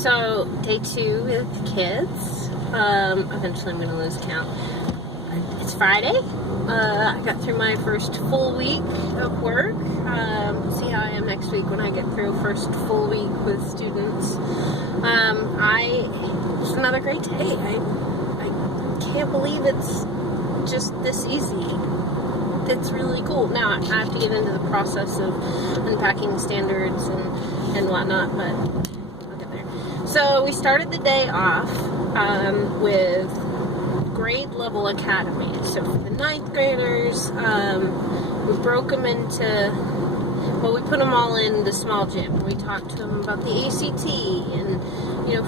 So, day 2 with the kids. Eventually I'm going to lose count. It's Friday. I got through my first full week of work. See how I am next week when I get through first full week with students. It's another great day. I can't believe it's just this easy. It's really cool. Now I have to get into the process of unpacking standards and whatnot, but I'll get there. So we started the day off with grade level academy. So for the 9th graders, we broke them into, we put them all in the small gym. We talked to them about the ACT and,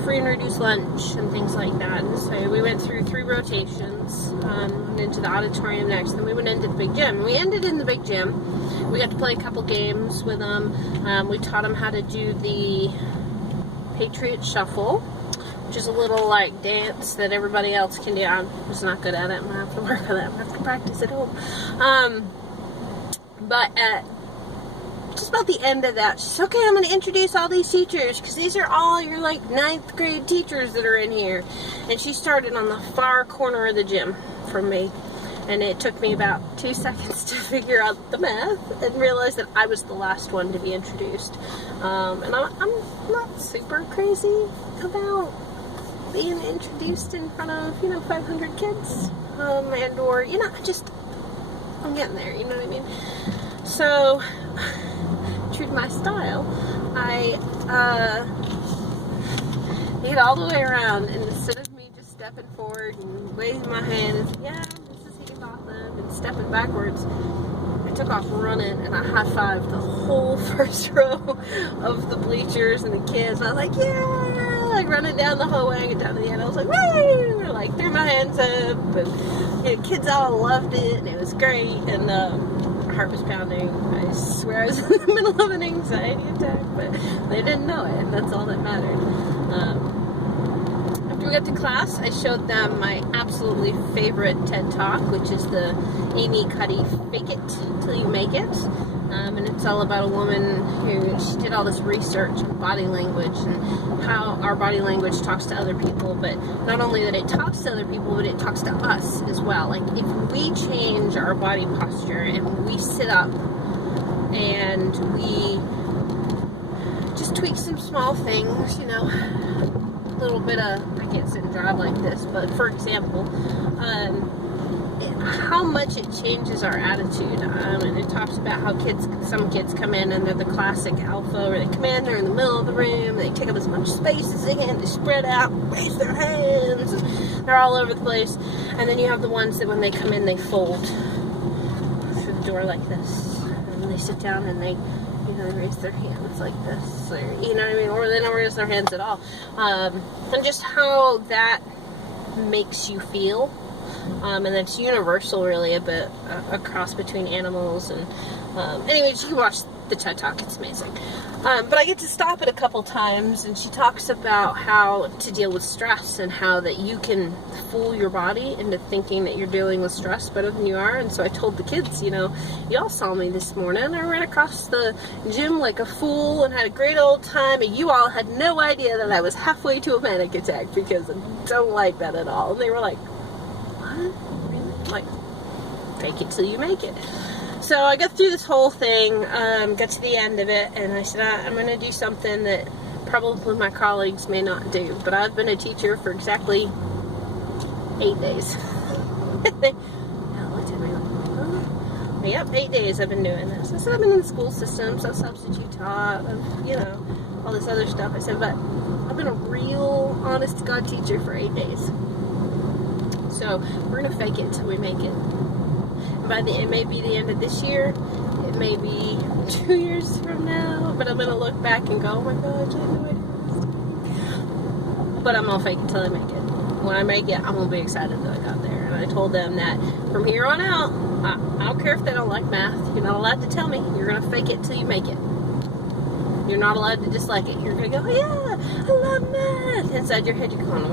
free and reduced lunch and things like that. And so we went through 3 rotations, went into the auditorium next, then we went into the big gym. And we ended in the big gym. We got to play a couple games with them. We taught them how to do the Patriot Shuffle, which is a little like dance that everybody else can do. I'm just not good at it. I'm gonna have to work on that. I'm gonna have to practice at home. But at just about the end of that, she's okay, I'm gonna introduce all these teachers because these are all your 9th grade teachers that are in here. And she started on the far corner of the gym from me. And it took me about 2 seconds to figure out the math and realize that I was the last one to be introduced. And I'm not super crazy about being introduced in front of, 500 kids. And or, I'm getting there, you know what I mean? So, true to my style, I made all the way around, and instead of me just stepping forward and waving my hand and saying, yeah, and stepping backwards, I took off running and I high-fived the whole first row of the bleachers and the kids. And I was like, yeah, running down the hallway and down to the end. I was like, woo! Threw my hands up, and kids all loved it, and it was great. And my heart was pounding. I swear I was in the middle of an anxiety attack, but they didn't know it, and that's all that mattered. After we got to class, I showed them my absolutely favorite TED Talk, which is the Amy Cuddy Fake It Till You Make It. And it's all about a woman she did all this research on body language and how our body language talks to other people, but not only that it talks to other people, but it talks to us as well. If we change our body posture and we sit up and we just tweak some small things, little bit of, I can't sit and drive like this, but for example, how much it changes our attitude. And it talks about how some kids come in and they're the classic alpha, where they come in, they're in the middle of the room, they take up as much space as they can, they spread out, raise their hands, and they're all over the place. And then you have the ones that when they come in, they fold through the door like this, and they sit down and they raise their hands like this, or, or they don't raise their hands at all. And just how that makes you feel. And that's universal, really, a bit a cross between animals. And anyways, you can watch the TED Talk, it's amazing. But I get to stop it a couple times, and she talks about how to deal with stress and how that you can fool your body into thinking that you're dealing with stress better than you are. And so I told the kids, y'all saw me this morning. I ran across the gym like a fool and had a great old time, and you all had no idea that I was halfway to a panic attack because I don't like that at all. And they were like, what? Really? Fake it till you make it. So I got through this whole thing, got to the end of it, and I said, I'm going to do something that probably my colleagues may not do, but I've been a teacher for exactly 8 days. Yep, 8 days I've been doing this. I said I've been in the school systems, I've substitute taught, all this other stuff. I said, but I've been a real honest-to-God teacher for 8 days. So we're going to fake it till we make it. It may be the end of this year, it may be 2 years from now, but I'm going to look back and go, oh my gosh, I had no idea. But I'm going to fake it till I make it. When I make it, I'm going to be excited that I got there. And I told them that from here on out, I don't care if they don't like math, you're not allowed to tell me, you're going to fake it till you make it. You're not allowed to dislike it. You're going to go, yeah, I love math. Inside your head, you're going,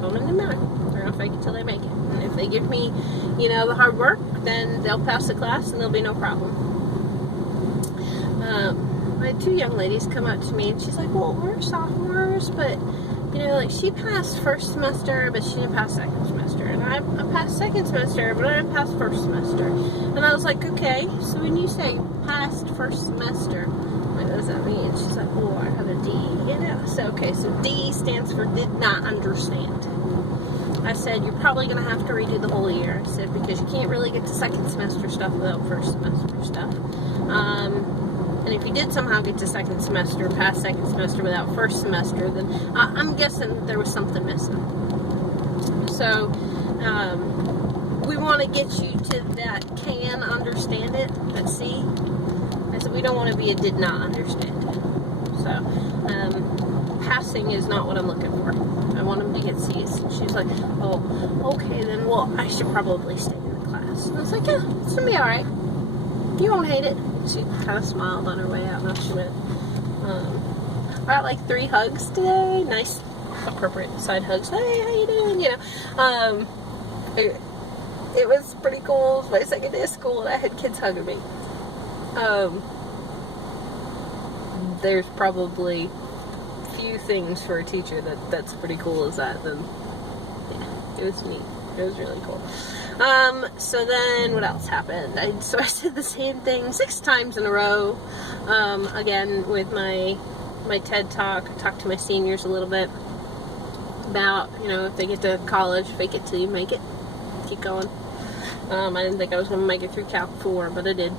totally matter. They're going to fake it till they make it. And if they give me, the hard work, then they'll pass the class and there'll be no problem. I had 2 young ladies come up to me, and she's like, well, we're sophomores, but, you know, like, she passed first semester, but she didn't pass second semester. And I passed second semester, but I didn't pass first semester. And I was like, okay, so when you say passed first semester, what does that mean? She's like, well, I have a D, you know. So, okay, so D stands for did not understand. I said, you're probably going to have to redo the whole year. I said, because you can't really get to second semester stuff without first semester stuff. And if you did somehow get to second semester, past second semester without first semester, then I'm guessing there was something missing. So, we want to get you to that can understand it, that C. I said, we don't want to be a did not understand it. So, passing is not what I'm looking for. I want them to get C's. She's like, oh, okay, then, well, I should probably stay in the class. And I was like, yeah, it's going to be alright. You won't hate it. She kind of smiled on her way out, and she went. I got like 3 hugs today. Nice, appropriate side hugs. Hey, how you doing? You know, it was pretty cool. It was my second day of school, and I had kids hugging me. There's probably few things for a teacher that's pretty cool as that. Then, yeah, it was neat. It was really cool. So then what else happened? So I said the same thing 6 times in a row. Again, with my TED Talk, I talked to my seniors a little bit about, you know, if they get to college, fake it till you make it. Keep going. I didn't think I was going to make it through Cal 4, but I did.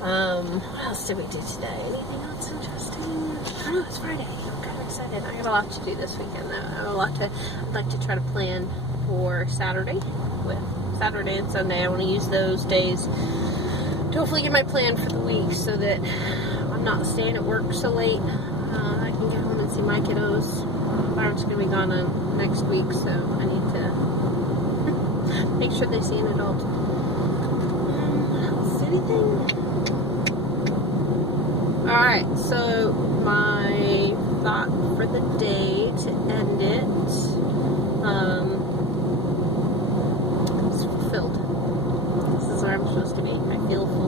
What else did we do today? Anything else interesting? Oh no, it's Friday. I'm kind of excited. I got a lot to do this weekend, though. I'd like to try to plan for Saturday. With Saturday and Sunday, I want to use those days to hopefully get my plan for the week so that I'm not staying at work so late. I can get home and see my kiddos. Byron's going to be gone next week, so I need to make sure they see an adult. Anything? Alright, so my thought for the day to end it is fulfilled. This is where I'm supposed to be. I feel fulfilled.